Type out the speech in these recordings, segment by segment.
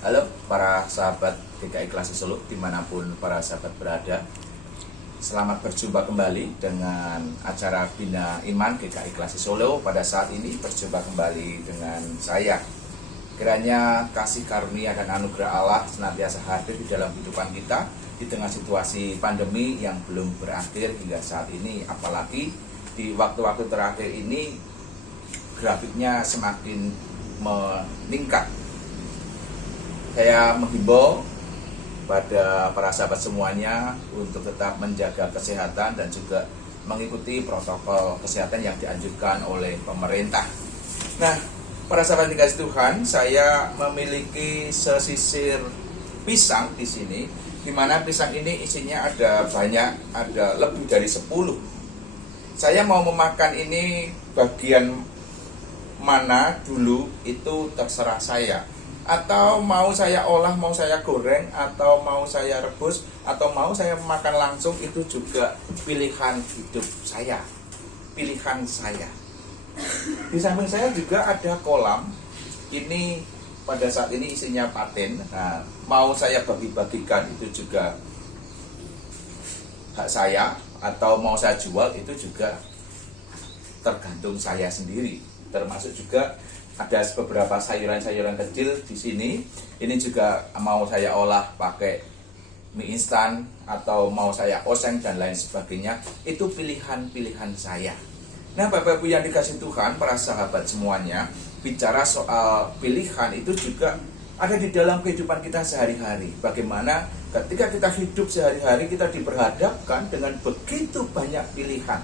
Halo para sahabat GKI Klasi Solo dimanapun para sahabat berada. Selamat berjumpa kembali dengan acara Bina Iman GKI Klasi Solo. Pada saat ini berjumpa kembali dengan saya. Kiranya kasih karunia dan anugerah Allah senantiasa hadir di dalam kehidupan kita di tengah situasi pandemi yang belum berakhir hingga saat ini. Apalagi di waktu-waktu terakhir ini grafiknya semakin meningkat. Saya menghimbau pada para sahabat semuanya untuk tetap menjaga kesehatan dan juga mengikuti protokol kesehatan yang dianjurkan oleh pemerintah. Nah, para sahabat yang dikasihi Tuhan, saya memiliki sesisir pisang di sini, di mana pisang ini isinya ada banyak, ada lebih dari 10. Saya mau memakan ini bagian mana dulu itu terserah saya. Atau mau saya olah, mau saya goreng, atau mau saya rebus, atau mau saya makan langsung, itu juga pilihan hidup saya, pilihan saya. Di samping saya juga ada kolam. Ini pada saat ini isinya paten. Nah, mau saya bagi-bagikan itu juga hak saya, atau mau saya jual itu juga tergantung saya sendiri. Termasuk juga ada beberapa sayuran-sayuran kecil di sini. Ini juga mau saya olah pakai mie instan atau mau saya oseng dan lain sebagainya. Itu pilihan-pilihan saya. Nah, Bapak Ibu yang dikasih Tuhan, para sahabat semuanya, bicara soal pilihan itu juga ada di dalam kehidupan kita sehari-hari. Bagaimana ketika kita hidup sehari-hari kita diperhadapkan dengan begitu banyak pilihan.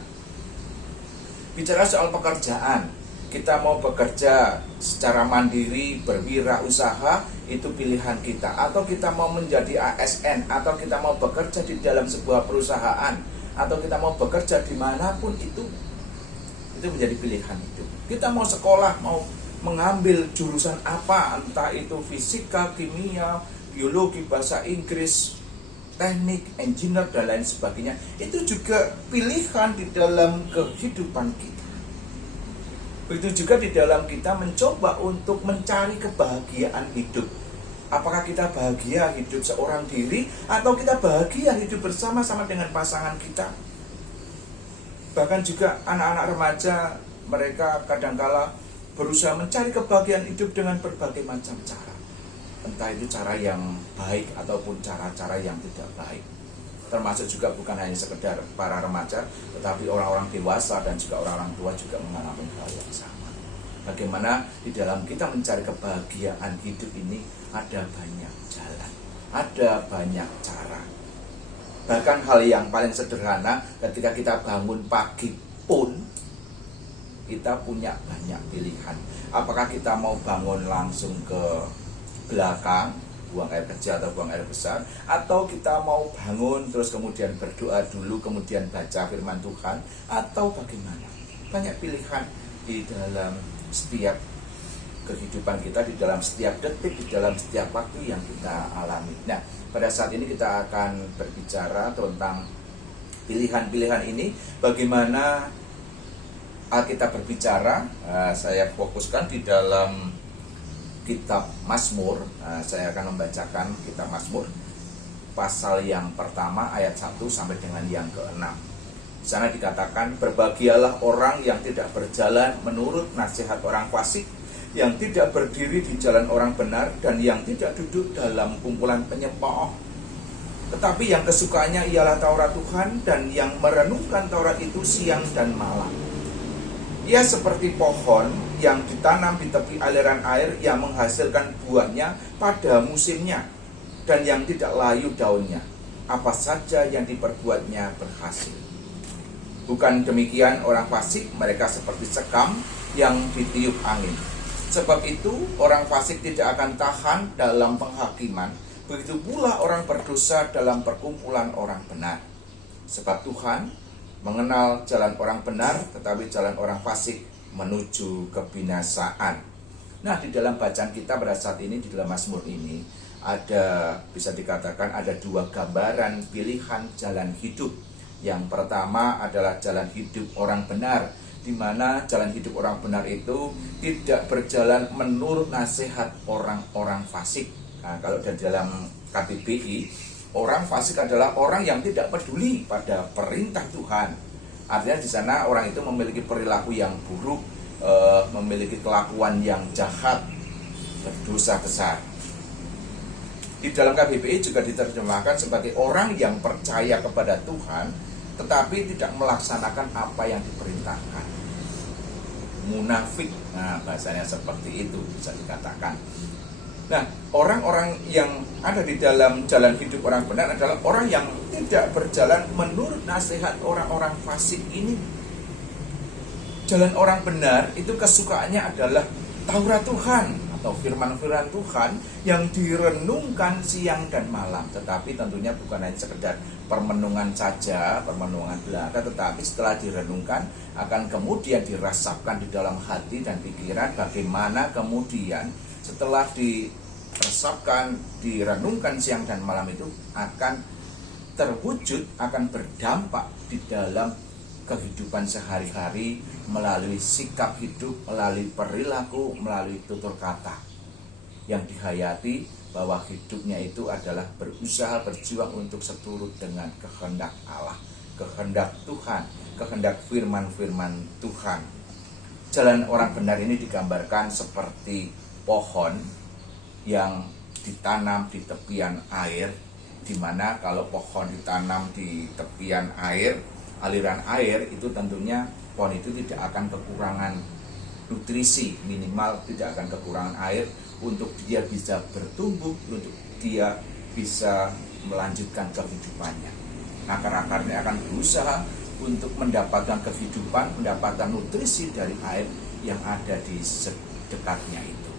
Bicara soal pekerjaan, kita mau bekerja secara mandiri, berwirausaha, itu pilihan kita. Atau kita mau menjadi ASN, atau kita mau bekerja di dalam sebuah perusahaan, atau kita mau bekerja dimanapun itu menjadi pilihan itu. Kita mau sekolah, mau mengambil jurusan apa, entah itu fisika, kimia, biologi, bahasa Inggris, teknik, engineer, dan lain sebagainya. Itu juga pilihan di dalam kehidupan kita. Begitu juga di dalam kita mencoba untuk mencari kebahagiaan hidup. Apakah kita bahagia hidup seorang diri atau kita bahagia hidup bersama-sama dengan pasangan kita? Bahkan juga anak-anak remaja, mereka kadangkala berusaha mencari kebahagiaan hidup dengan berbagai macam cara. Entah itu cara yang baik ataupun cara-cara yang tidak baik. Termasuk juga bukan hanya sekedar para remaja, tetapi orang-orang dewasa dan juga orang-orang tua juga mengalami hal yang sama. Bagaimana di dalam kita mencari kebahagiaan hidup ini ada banyak jalan, ada banyak cara. Bahkan hal yang paling sederhana, ketika kita bangun pagi pun kita punya banyak pilihan. Apakah kita mau bangun langsung ke belakang, buang air kecil atau buang air besar, atau kita mau bangun terus kemudian berdoa dulu kemudian baca firman Tuhan, atau bagaimana? Banyak pilihan di dalam setiap kehidupan kita, di dalam setiap detik, di dalam setiap waktu yang kita alami. Nah, pada saat ini kita akan berbicara tentang pilihan-pilihan ini, bagaimana Alkitab berbicara. Saya fokuskan di dalam kitab Mazmur. Saya akan membacakan kitab Mazmur pasal yang pertama ayat 1 sampai dengan yang ke-6. Di sana dikatakan, berbahagialah orang yang tidak berjalan menurut nasihat orang fasik, yang tidak berdiri di jalan orang benar, dan yang tidak duduk dalam kumpulan penyembah. Tetapi yang kesukaannya ialah Taurat Tuhan, dan yang merenungkan Taurat itu siang dan malam. Ia seperti pohon yang ditanam di tepi aliran air yang menghasilkan buahnya pada musimnya dan yang tidak layu daunnya. Apa saja yang diperbuatnya berhasil. Bukan demikian orang fasik, mereka seperti sekam yang ditiup angin. Sebab itu orang fasik tidak akan tahan dalam penghakiman. Begitu pula orang berdosa dalam perkumpulan orang benar. Sebab Tuhan mengenal jalan orang benar, tetapi jalan orang fasik menuju kebinasaan. Nah, di dalam bacaan kita pada saat ini, di dalam Mazmur ini, ada, bisa dikatakan ada dua gambaran pilihan jalan hidup. Yang pertama adalah jalan hidup orang benar, di mana jalan hidup orang benar itu tidak berjalan menurut nasihat orang-orang fasik. Nah, kalau di dalam KBBI, orang fasik adalah orang yang tidak peduli pada perintah Tuhan. Artinya di sana orang itu memiliki perilaku yang buruk, memiliki kelakuan yang jahat, berdosa besar. Di dalam KBBI juga diterjemahkan sebagai orang yang percaya kepada Tuhan tetapi tidak melaksanakan apa yang diperintahkan. Munafik, nah bahasanya seperti itu bisa dikatakan. Nah, orang-orang yang ada di dalam jalan hidup orang benar adalah orang yang tidak berjalan menurut nasihat orang-orang fasik ini. Jalan orang benar itu kesukaannya adalah Taurat Tuhan atau firman-firman Tuhan yang direnungkan siang dan malam. Tetapi tentunya bukan hanya sekedar permenungan saja, permenungan belaka, tetapi setelah direnungkan akan kemudian dirasapkan di dalam hati dan pikiran. Bagaimana kemudian setelah diresapkan, direnungkan siang dan malam itu akan terwujud, akan berdampak di dalam kehidupan sehari-hari melalui sikap hidup, melalui perilaku, melalui tutur kata yang dihayati, bahwa hidupnya itu adalah berusaha berjuang untuk seturut dengan kehendak Allah, kehendak Tuhan, kehendak firman-firman Tuhan. Jalan orang benar ini digambarkan seperti pohon yang ditanam di tepian air, di mana kalau pohon ditanam di tepian air, aliran air itu tentunya pohon itu tidak akan kekurangan nutrisi, minimal tidak akan kekurangan air untuk dia bisa bertumbuh, untuk dia bisa melanjutkan kehidupannya. Akar-akarnya akan berusaha untuk mendapatkan kehidupan, mendapatkan nutrisi dari air yang ada di dekatnya itu.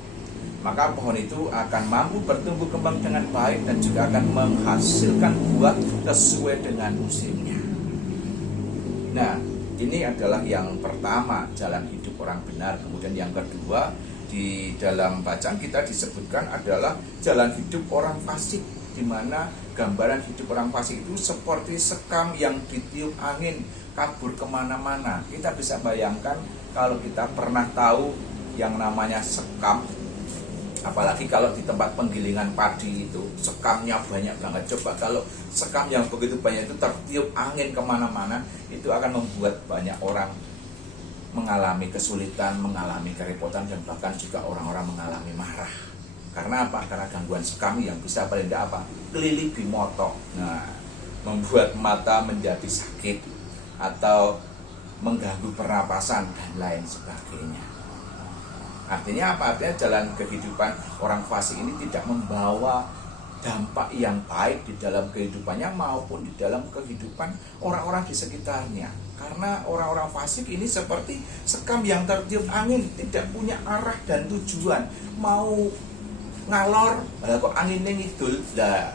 Maka pohon itu akan mampu bertumbuh kembang dengan baik dan juga akan menghasilkan buah sesuai dengan musimnya. Nah, ini adalah yang pertama, jalan hidup orang benar. Kemudian yang kedua, di dalam bacaan kita disebutkan adalah jalan hidup orang fasik, di mana gambaran hidup orang fasik itu seperti sekam yang ditiup angin, kabur kemana-mana. Kita bisa bayangkan kalau kita pernah tahu yang namanya sekam, apalagi kalau di tempat penggilingan padi itu sekamnya banyak banget. Coba kalau sekam yang begitu banyak itu tertiup angin kemana-mana, itu akan membuat banyak orang mengalami kesulitan, mengalami kerepotan, dan bahkan juga orang-orang mengalami marah. Karena apa? Karena gangguan sekam yang bisa paling tidak apa? Kelili bimoto. Nah, membuat mata menjadi sakit atau mengganggu pernapasan dan lain sebagainya. Artinya apa? Artinya jalan kehidupan orang fasik ini tidak membawa dampak yang baik di dalam kehidupannya maupun di dalam kehidupan orang-orang di sekitarnya. Karena orang-orang fasik ini seperti sekam yang tertiup angin, tidak punya arah dan tujuan. Mau ngalor, kok anginnya ngidul, lah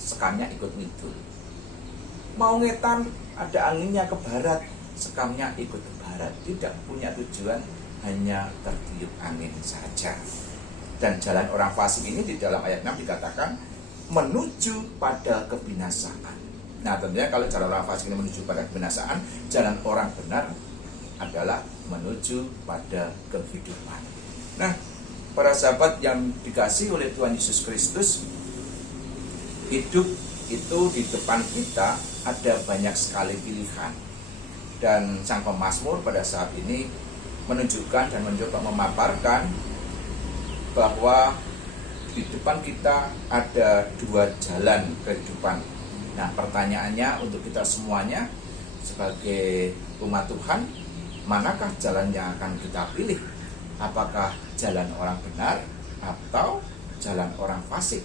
sekamnya ikut ngidul. Mau ngetan, ada anginnya ke barat, sekamnya ikut ke barat. Tidak punya tujuan, hanya tertiup angin saja. Dan jalan orang fasik ini di dalam ayat 6 dikatakan menuju pada kebinasaan. Nah, tentunya kalau jalan orang fasik ini menuju pada kebinasaan, jalan orang benar adalah menuju pada kehidupan. Nah, para sahabat yang dikasihi oleh Tuhan Yesus Kristus, hidup itu di depan kita ada banyak sekali pilihan. Dan sang pemazmur pada saat ini menunjukkan dan mencoba memaparkan bahwa di depan kita ada dua jalan kehidupan. Nah, pertanyaannya untuk kita semuanya sebagai umat Tuhan, manakah jalan yang akan kita pilih? Apakah jalan orang benar atau jalan orang fasik?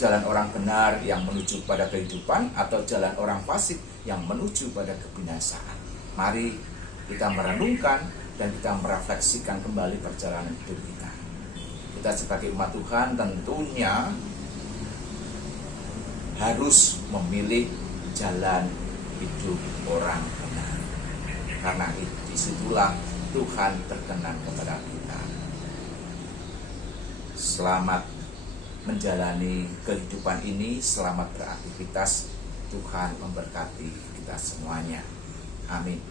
Jalan orang benar yang menuju pada kehidupan atau jalan orang fasik yang menuju pada kebinasaan? Mari kita merenungkan dan kita merefleksikan kembali perjalanan hidup kita. Kita sebagai umat Tuhan tentunya harus memilih jalan hidup orang benar. Karena disitulah Tuhan terkenan kepada kita. Selamat menjalani kehidupan ini, selamat beraktivitas. Tuhan memberkati kita semuanya. Amin.